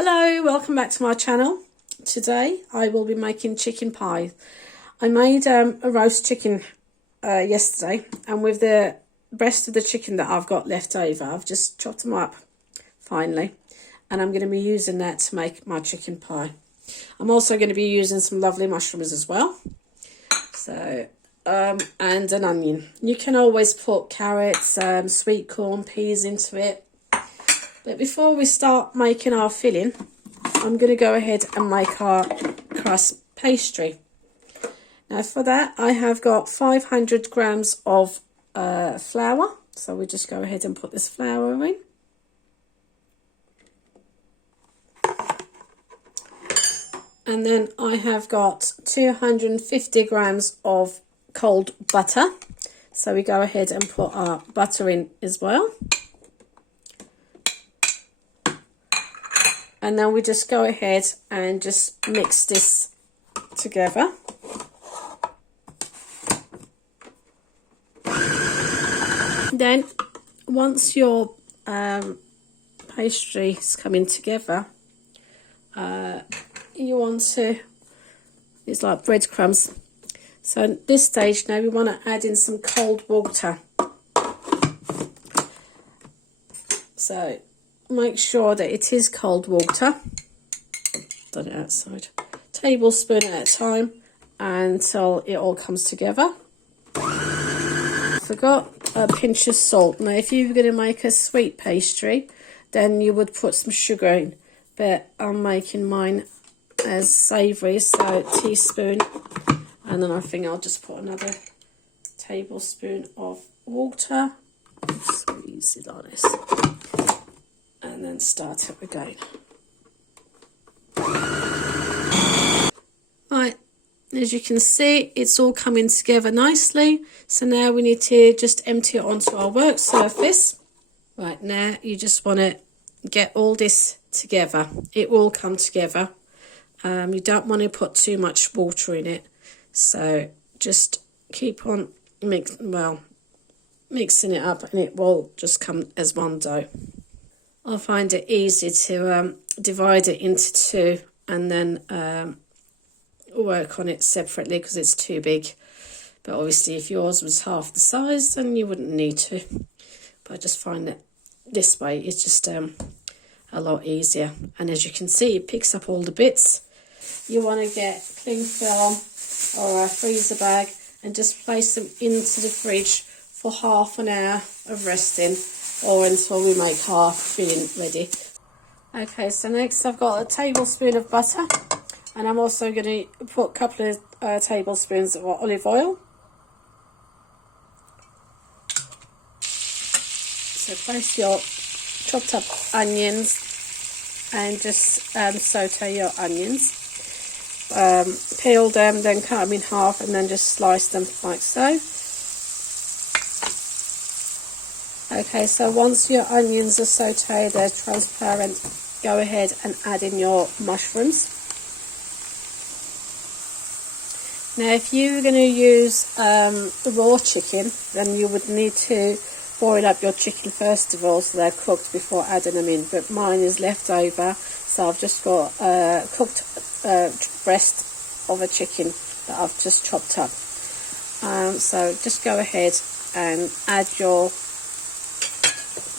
Hello, welcome back to my channel. Today I will be making chicken pie. I made a roast chicken yesterday, and with the rest of the chicken that I've got left over, I've just chopped them up finely, and I'm going to be using that to make my chicken pie. I'm also going to be using some lovely mushrooms as well. So, and an onion. You can always put carrots, sweet corn, peas into it. But before we start making our filling, I'm going to go ahead and make our crust pastry. Now for that, I have got 500 grams of flour. So we just go ahead and put this flour in. And then I have got 250 grams of cold butter. So we go ahead and put our butter in as well. And then we just go ahead and just mix this together. Then once your pastry is coming together, you want to, it's like breadcrumbs. So at this stage now we want to add in some cold water. So make sure that it is cold water. Done it outside. Tablespoon at a time until it all comes together. Forgot a pinch of salt. Now if you were going to make a sweet pastry, then you would put some sugar in. But I'm making mine as savoury, so a teaspoon. And then I think I'll just put another tablespoon of water. Squeeze it like this. And then start it again. Right, as you can see, it's all coming together nicely. So now we need to just empty it onto our work surface. Right, now you just want to get all this together. It will come together. You don't want to put too much water in it. So just keep on mixing it up, and it will just come as one dough. I find it easy to divide it into two and then work on it separately because it's too big. But obviously if yours was half the size, then you wouldn't need to. But I just find that this way is just a lot easier. And as you can see, it picks up all the bits. You want to get cling film or a freezer bag and just place them into the fridge for half an hour of resting, or until we make our filling ready. Okay, so next I've got a tablespoon of butter, and I'm also going to put a couple of tablespoons of olive oil. So place your chopped up onions and just saute your onions. Peel them, then cut them in half, and then just slice them like so. Okay, so once your onions are sauteed, they're transparent, go ahead and add in your mushrooms. Now if you were going to use raw chicken, then you would need to boil up your chicken first of all so they're cooked before adding them in. But mine is left over, so I've just got cooked breast of a chicken that I've just chopped up. So just go ahead and add your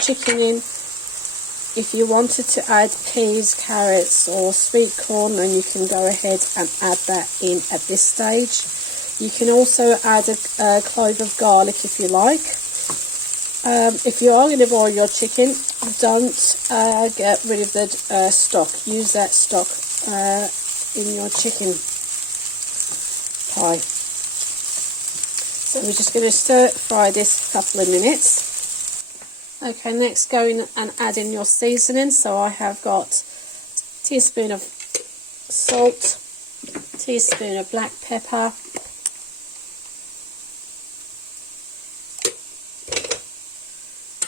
chicken in. If you wanted to add peas, carrots or sweet corn, then you can go ahead and add that in at this stage. You can also add a clove of garlic if you like. If you are going to boil your chicken, don't get rid of the stock. Use that stock in your chicken pie. So we're just going to stir fry this for a couple of minutes. Okay, next go in and add in your seasoning. So I have got a teaspoon of salt, a teaspoon of black pepper,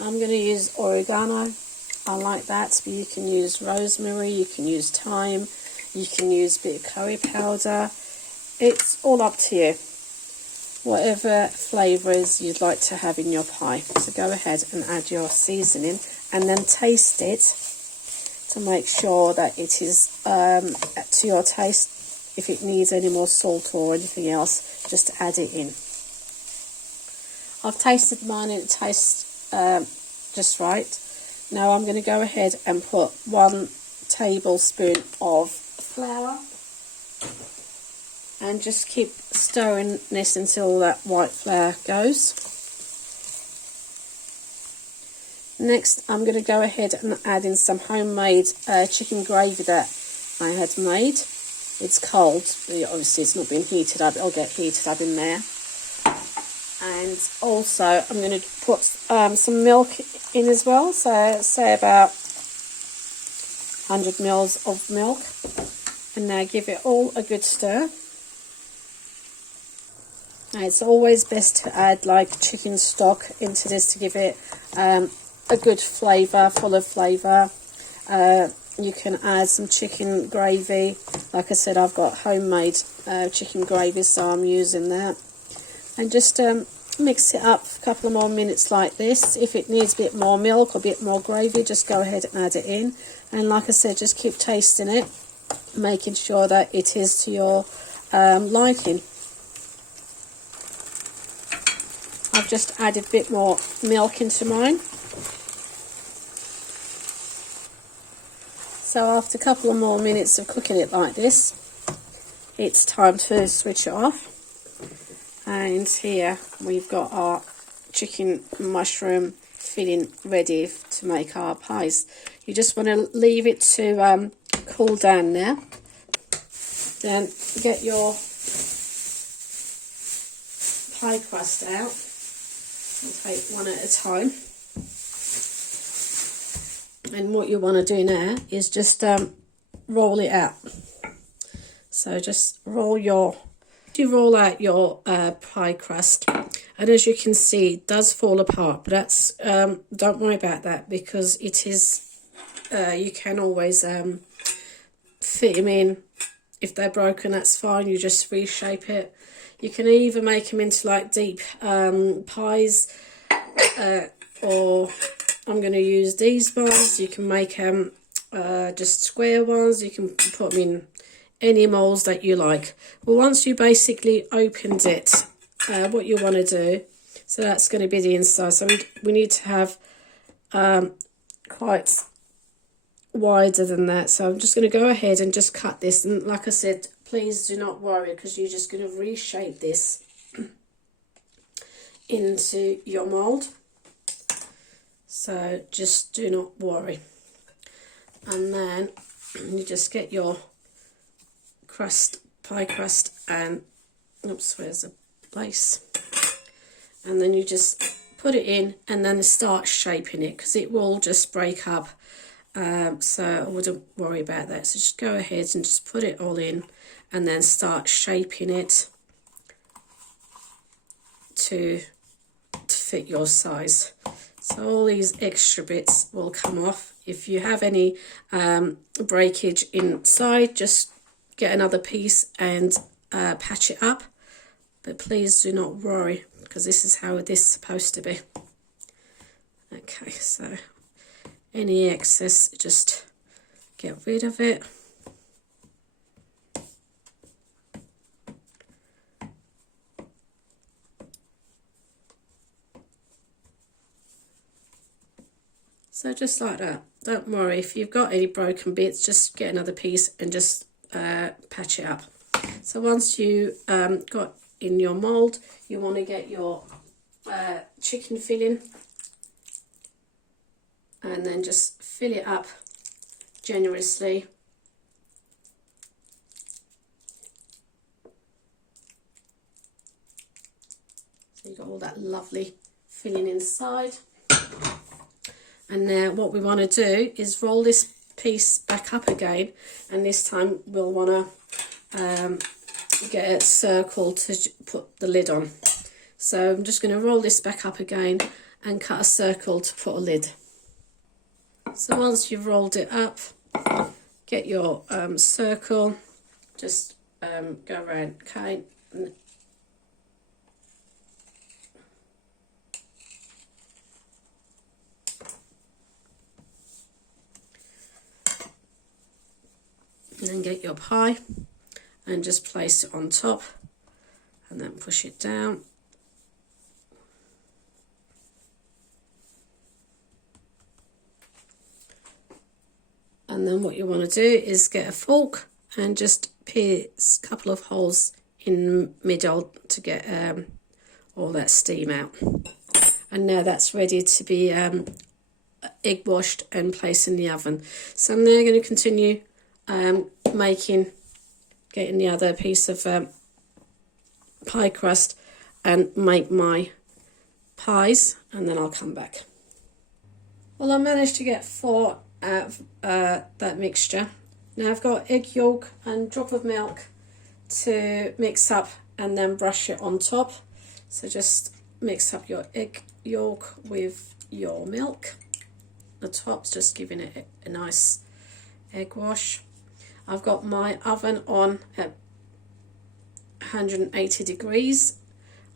I'm going to use oregano. I like that, but you can use rosemary, you can use thyme, you can use a bit of curry powder. It's all up to you. Whatever flavours you'd like to have in your pie. So go ahead and add your seasoning and then taste it to make sure that it is to your taste. If it needs any more salt or anything else, just add it in. I've tasted mine and it tastes just right. Now I'm going to go ahead and put 1 tablespoon of flour and just keep stirring this until that white flour goes. Next I'm going to go ahead and add in some homemade chicken gravy that I had made. It's cold, obviously it's not been heated up, it'll get heated up in there. And also I'm going to put some milk in as well, so say about 100 mils of milk, and now give it all a good stir. Now it's always best to add like chicken stock into this to give it a good flavour, full of flavour. You can add some chicken gravy. Like I said, I've got homemade chicken gravy, so I'm using that. And just mix it up for a couple of more minutes like this. If it needs a bit more milk or a bit more gravy, just go ahead and add it in. And like I said, just keep tasting it, making sure that it is to your liking. I've just added a bit more milk into mine. So after a couple of more minutes of cooking it like this, it's time to switch it off. And here we've got our chicken mushroom filling ready to make our pies. You just want to leave it to cool down now. Then get your pie crust out. I'll take one at a time. And what you want to do now is just roll it out. So just you roll out your pie crust, and as you can see, it does fall apart, but that's don't worry about that, because it is you can always fit them in. If they're broken, that's fine, you just reshape it. You can either make them into like deep pies, or I'm going to use these ones. You can make them just square ones. You can put them in any molds that you like. Well, once you basically opened it, what you want to do, so that's going to be the inside. So we need to have quite wider than that. So I'm just going to go ahead and just cut this. And like I said, please do not worry, because you're just going to reshape this into your mold. So just do not worry. And then you just get your pie crust, and oops, where's the base? And then you just put it in and then start shaping it, because it will just break up. So I wouldn't worry about that. So just go ahead and just put it all in and then start shaping it to fit your size. So all these extra bits will come off. If you have any breakage inside, just get another piece and patch it up. But please do not worry, because this is how this is supposed to be. Okay, so any excess, just get rid of it. So just like that. Don't worry, if you've got any broken bits, just get another piece and just patch it up. So once you got in your mold, you want to get your chicken filling, and then just fill it up generously. So you've got all that lovely filling inside. And now what we want to do is roll this piece back up again, and this time we'll want to get a circle to put the lid on. So I'm just going to roll this back up again and cut a circle to put a lid. So once you've rolled it up, get your circle, just go around, okay. And then get your pie and just place it on top and then push it down. And then what you want to do is get a fork and just pierce a couple of holes in the middle to get all that steam out. And now that's ready to be egg washed and placed in the oven. So I'm now going to continue getting the other piece of pie crust and make my pies, and then I'll come back. Well, I managed to get 4 out of that mixture. Now I've got egg yolk and drop of milk to mix up and then brush it on top. So just mix up your egg yolk with your milk. The top's just giving it a nice egg wash. I've got my oven on at 180 degrees.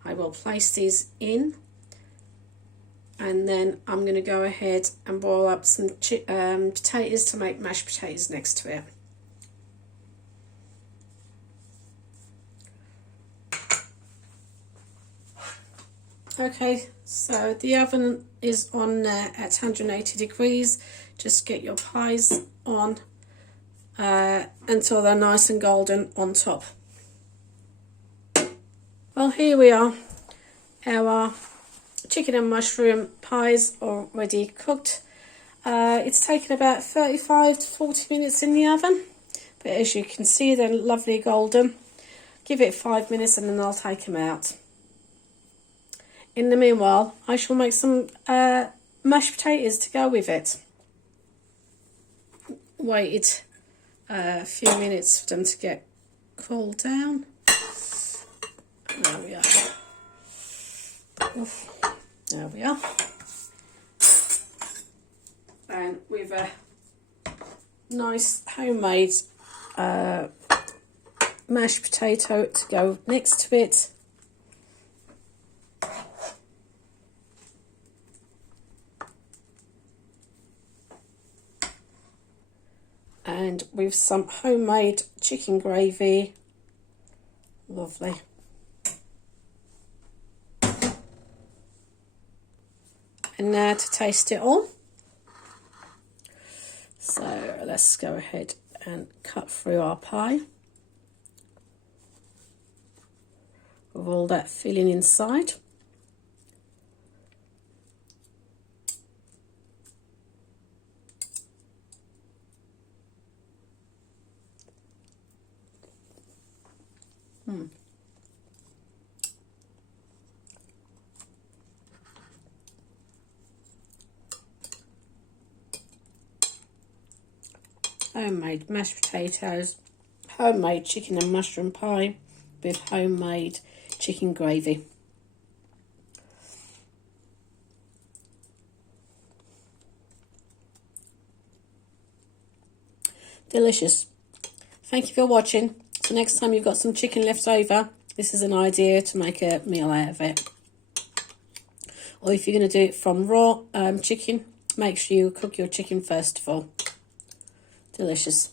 I will place these in, and then I'm going to go ahead and boil up some potatoes to make mashed potatoes next to it. Okay, so the oven is on at 180 degrees. Just get your pies on until they're nice and golden on top. Well, here we are. Our chicken and mushroom pies already cooked. It's taken about 35 to 40 minutes in the oven, but as you can see, they're lovely golden. Give it 5 minutes and then I'll take them out. In the meanwhile, I shall make some mashed potatoes to go with it. Waited a few minutes for them to get cooled down. There we are. Oof. There we are. And with a nice homemade mashed potato to go next to it. And with some homemade chicken gravy. Lovely. And now to taste it all. So let's go ahead and cut through our pie with all that filling inside. Homemade mashed potatoes, homemade chicken and mushroom pie with homemade chicken gravy. Delicious. Thank you for watching. So next time you've got some chicken left over, this is an idea to make a meal out of it. Or if you're going to do it from raw chicken, make sure you cook your chicken first of all. Delicious.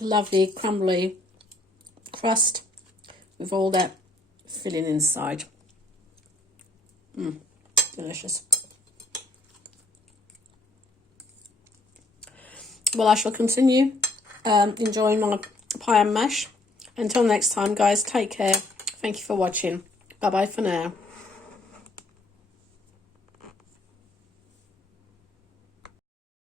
Lovely crumbly crust with all that filling inside. Delicious. Well, I shall continue enjoying my pie and mash. Until next time, guys, take care. Thank you for watching. Bye-bye for now.